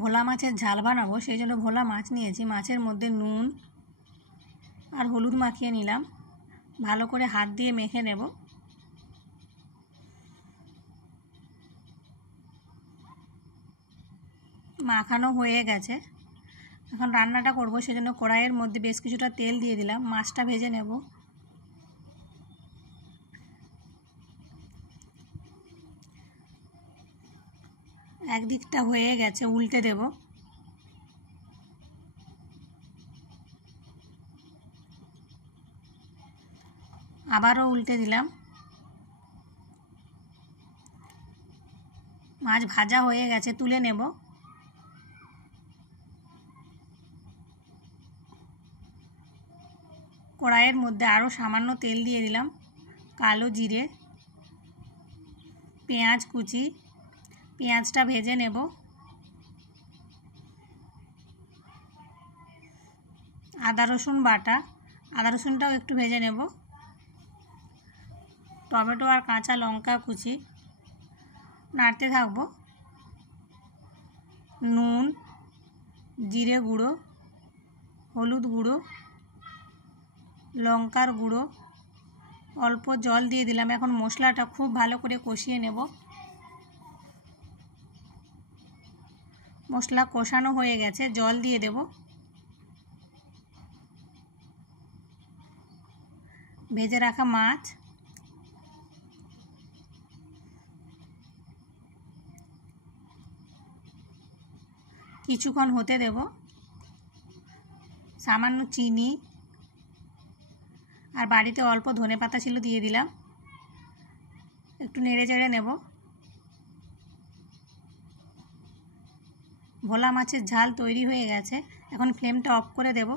ভোলা মাছের ঝাল বানাবো, সেই জন্য ভোলা মাছ নিয়েছি। মাছের মধ্যে নুন আর হলুদ মাখিয়ে নিলাম, ভালো করে হাত দিয়ে মেখে নেব। মাখানো হয়ে গেছে, এখন রান্নাটা করব, সেজন্য কড়াইয়ের মধ্যে বেশ কিছুটা তেল দিয়ে দিলাম। মাছটা ভেজে নেব। একদিকটা হয়ে গেছে, উল্টে দেব। আবারও উল্টে দিলাম। মাছ ভাজা হয়ে গেছে, তুলে নেব। কড়াইয়ের মধ্যে আরও সামান্য তেল দিয়ে দিলাম, কালো জিরে, পেঁয়াজ কুচি, পেঁয়াজটা ভেজে নেব। আদা রসুন বাটা, আদা রসুনটাও একটু ভেজে নেব। টমেটো আর কাঁচা লঙ্কা কুচি, নাড়তে থাকবো। নুন, জিরে গুঁড়ো, হলুদ গুঁড়ো, লঙ্কার গুঁড়ো, অল্প জল দিয়ে দিলাম। এখন মশলাটা খুব ভালো করে কষিয়ে নেব। মশলা কষানো হয়ে গেছে, জল দিয়ে দেব। ভেজে রাখা মাছ, কিছুক্ষণ হতে দেব। সামান্য চিনি আর বাড়িতে অল্প ধনেপাতা ছিল, দিয়ে দিলাম। একটু নেড়ে চেড়ে নেব। ভোলা মাছের ঝাল তৈরি হয়ে গেছে, এখন ফ্লেমটা অফ করে দেব।